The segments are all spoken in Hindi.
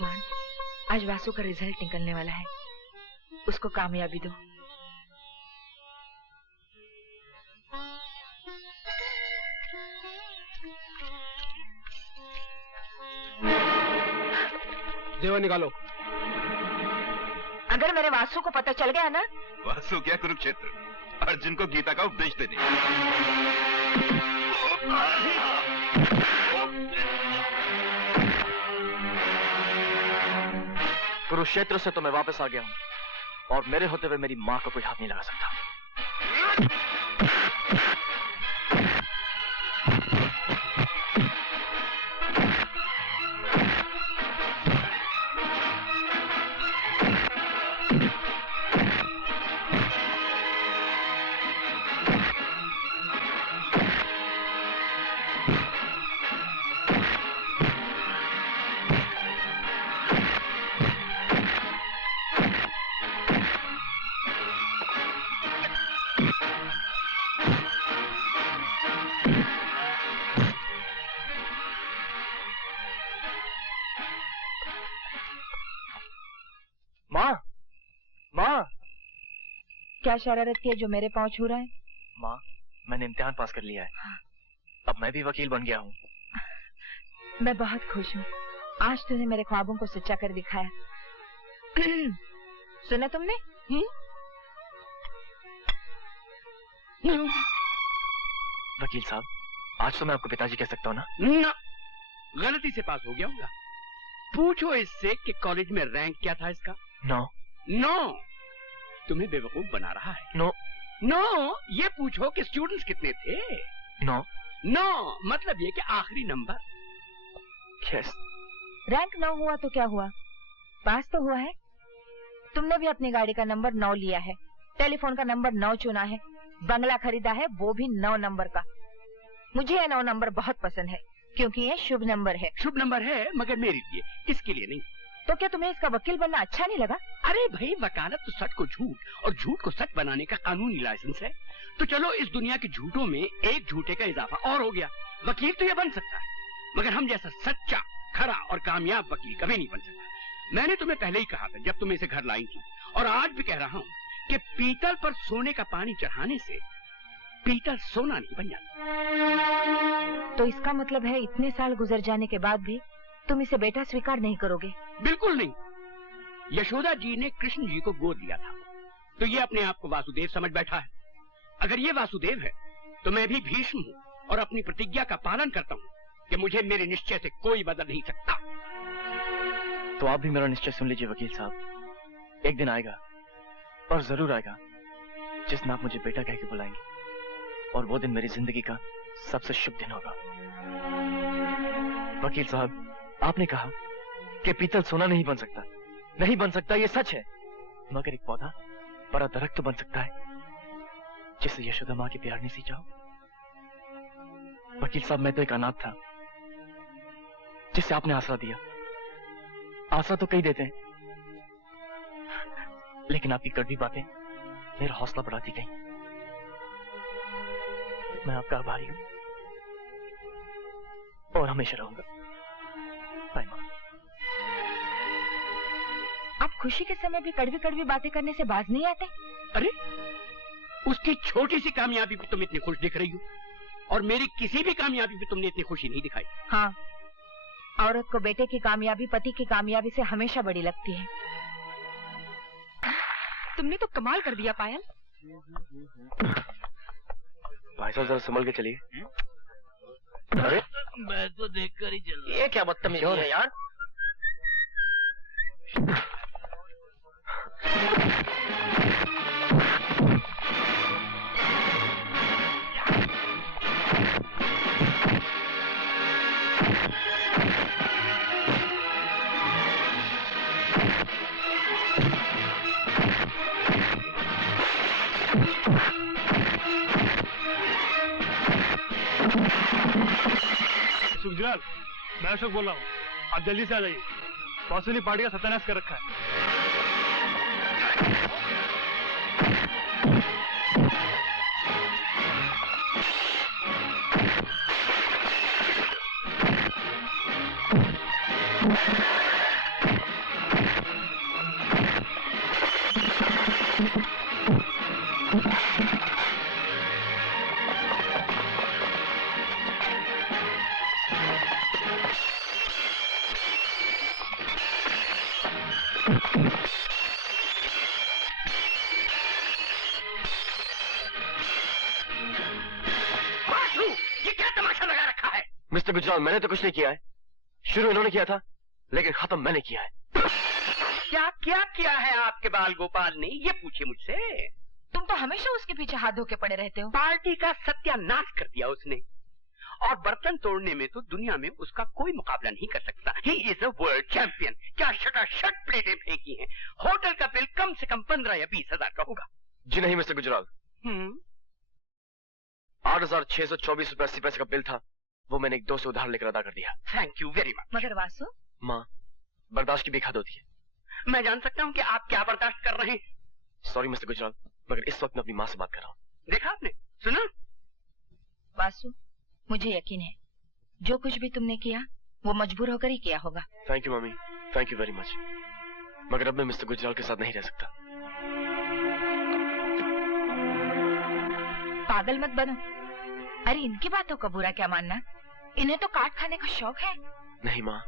भगवान, आज वासु का रिजल्ट निकलने वाला है, उसको कामयाबी दो। देवा निकालो। अगर मेरे वासु को पता चल गया ना। वासु क्या कुरुक्षेत्र, अर्जुन को गीता का उपदेश देने। कुरुक्षेत्र से तो मैं वापस आ गया हूं, और मेरे होते हुए मेरी मां को कोई हाथ नहीं लगा सकता। क्या शरारत की है जो मेरे पांव छू रहा है? माँ, मैंने इम्तिहान पास कर लिया है। अब मैं भी वकील बन गया हूँ। मैं बहुत खुश हूँ। आज तूने मेरे ख्वाबों को सच्चा कर दिखाया। सुना तुमने? वकील साहब, आज तो मैं आपको पिताजी कह सकता हूँ ना? ना, गलती से पास हो गया होगा। पूछो इससे कि कॉलेज में रैंक क्या था इसका। नो। तुम्हें बेवकूफ बना रहा है। नो। ये पूछो कि स्टूडेंट्स कितने थे। नो मतलब ये कि आखिरी नंबर। यस। रैंक 9 हुआ तो क्या हुआ, पास तो हुआ है। तुमने भी अपनी गाड़ी का नंबर 9 लिया है, टेलीफोन का नंबर 9 चुना है, बंगला खरीदा है वो भी 9 नंबर का। मुझे ये 9 नंबर बहुत पसंद है क्योंकि ये शुभ नंबर है। शुभ नंबर है मगर मेरे लिए, इसके लिए नहीं। तो क्या तुम्हें इसका वकील बनना अच्छा नहीं लगा? अरे भाई, वकालत तो सच को झूठ और झूठ को सच बनाने का कानूनी लाइसेंस है। तो चलो इस दुनिया के झूठों में एक झूठे का इजाफा और हो गया। वकील तो ये बन सकता है, मगर हम जैसा सच्चा, खरा और कामयाब वकील कभी नहीं बन सकता। मैंने तुम्हें पहले ही कहा था जब तुम इसे घर लाई थी, और आज भी कह रहा हूँ कि पीतल पर सोने का पानी चढ़ाने से पीतल सोना नहीं बन जाता। तो इसका मतलब है इतने साल गुजर जाने के बाद भी तुम इसे बेटा स्वीकार नहीं करोगे? बिल्कुल नहीं। यशोदा जी ने कृष्ण जी को गोद लिया था, तो ये अपने आप को वासुदेव समझ बैठा है। अगर ये वासुदेव है तो मैं भी भीष्म हूँ और अपनी प्रतिज्ञा का पालन करता हूँ कि मुझे मेरे निश्चय से कोई बदल नहीं सकता। तो आप भी मेरा निश्चय सुन लीजिए वकील साहब। एक दिन आएगा, और जरूर आएगा, जिसमें आप मुझे बेटा कह के बुलाएंगे, और वो दिन मेरी जिंदगी का सबसे शुभ दिन होगा। वकील साहब, आपने कहा कि पीतल सोना नहीं बन सकता। नहीं बन सकता, ये सच है, मगर एक पौधा बड़ा दरख्त तो बन सकता है जिसे यशोदा माँ की प्यार नहीं सींचा हो। वकील साहब, मैं तो एक अनाथ था जिसे आपने आसरा दिया। आसरा तो कई देते हैं, लेकिन आपकी कड़वी बातें मेरा हौसला बढ़ाती गई। मैं आपका आभारी हूं और हमेशा रहूंगा। बाय मां। आप खुशी के समय भी कड़वी कड़वी बातें करने से बाज नहीं आते? अरे, उसकी छोटी सी कामयाबी पे तुम इतनी खुश दिख रही हो, और मेरी किसी भी कामयाबी पे तुमने इतनी खुशी नहीं दिखाई। हाँ, औरत को बेटे की कामयाबी पति की कामयाबी से हमेशा बड़ी लगती है। तुमने तो कमाल कर दिया पायल। भाई साहब, जरा संभल के चलिए। अरे, मैं तो देखकर ही चल रहा। ये क्या बदतमीजी है यार। सुखजलाल, मैं अशोक बोल रहा हूँ, आप जल्दी से आ जाइए। वासुनी पार्टी का सत्यानाश कर रखा है। ये क्या तमाशा लगा रखा है? मिस्टर गुजराल, मैंने तो कुछ नहीं किया है। शुरू इन्होंने किया था, लेकिन खत्म मैंने किया है। क्या क्या किया है आपके बाल गोपाल ने, ये पूछे मुझसे। तुम तो हमेशा उसके पीछे हाथ धो के पड़े रहते हो। पार्टी का सत्यानाश कर दिया उसने, और बर्तन तोड़ने में तो दुनिया में उसका कोई मुकाबला नहीं कर सकता। He is a world champion. क्या शटाशट प्लेटें फेंकी हैं। होटल का बिल कम से कम 15 या 20 हजार का होगा। जी नहीं मिस्टर गुजराल, 8,624 रुपए 80 पैसे का बिल था, वो मैंने एक दोस्त से उधार लेकर अदा कर दिया। Thank you very much. मगर वासु, माँ, बर्दाश्त की भी हद होती है। मैं जान सकता हूँ कि आप क्या बर्दाश्त कर रहे हैं? सॉरी मिस्टर गुजराल, मगर इस वक्त मैं अपनी माँ से बात कर रहा हूँ। देखा आपने, सुना? वासु, मुझे यकीन है जो कुछ भी तुमने किया वो मजबूर होकर ही किया होगा। Thank you mummy, thank you very much. मगर अब मैं मिस्टर गुजराल के साथ नहीं रह सकता। पागल मत बनो। अरे इनकी बातों का बुरा क्या मानना, इन्हें तो काट खाने का शौक है। नहीं माँ,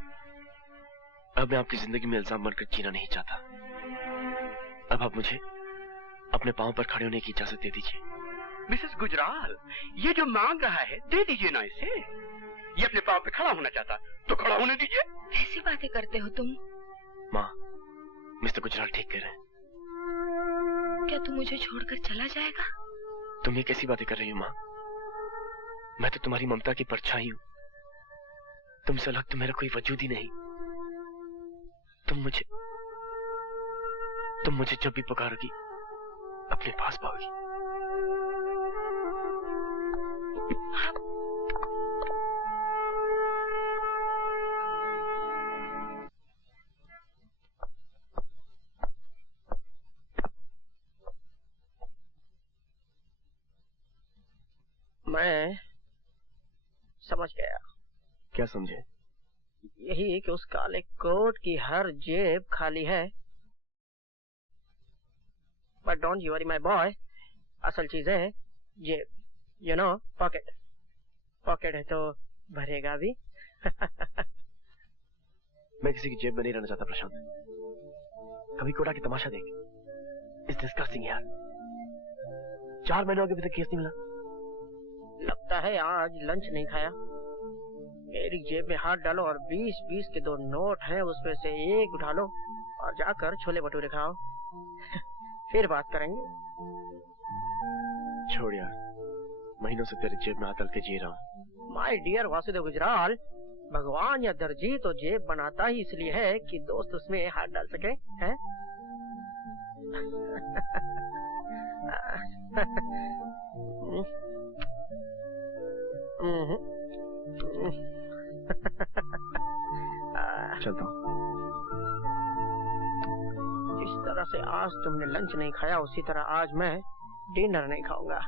अब मैं आपकी जिंदगी में इल्जाम बनकर जीना नहीं चाहता। अब आप मुझे अपने पांव पर खड़े होने की इजाजत दे दीजिए। मिसेस गुजराल, ये जो मांग रहा है दे दीजिए ना इसे। ये अपने पांव पे खड़ा होना चाहता तो खड़ा होने दीजिए। ऐसी बातें करते हो तुम। माँ, मिस्टर गुजराल ठीक कह रहे हैं। क्या तू मुझे छोड़कर चला जाएगा? तुम ये कैसी बातें कर रही हो माँ? मैं तो तुम्हारी ममता की परछाई हूँ। तुमसे अलग तो मेरा कोई वजूद ही नहीं। तुम मुझे जब भी पुकारोगी अपने पास पाओगी। मैं समझ गया। क्या समझे? यही कि उस काले कोट की हर जेब खाली है। But don't you worry my boy, असल चीज है जेब, यू नो, पॉकेट। पॉकेट है तो भरेगा भी। मैं किसी की जेब में नहीं रहना चाहता प्रशांत। कभी कोटा की तमाशा देख। इट्स डिस्गस्टिंग यार। 4 महीने हो गए अभी तक केस नहीं मिला। लगता है आज लंच नहीं खाया। मेरी जेब में हाथ डालो और 20-20 के 2 नोट हैं, उसमें से एक उठा लो और जाकर छोले भटूरे खाओ। फिर बात करेंगे। छोड़ यार, महीनों से तेरी जेब में हाथ डाल के जी रहा हूँ। माय डियर वासुदेव गुजराल, भगवान या दर्जी तो जेब बनाता ही इसलिए है कि दोस्त उसमें हाथ डाल सके, हैं? चलता हूँ। जिस तरह से आज तुमने लंच नहीं खाया उसी तरह आज मैं डिनर नहीं खाऊंगा।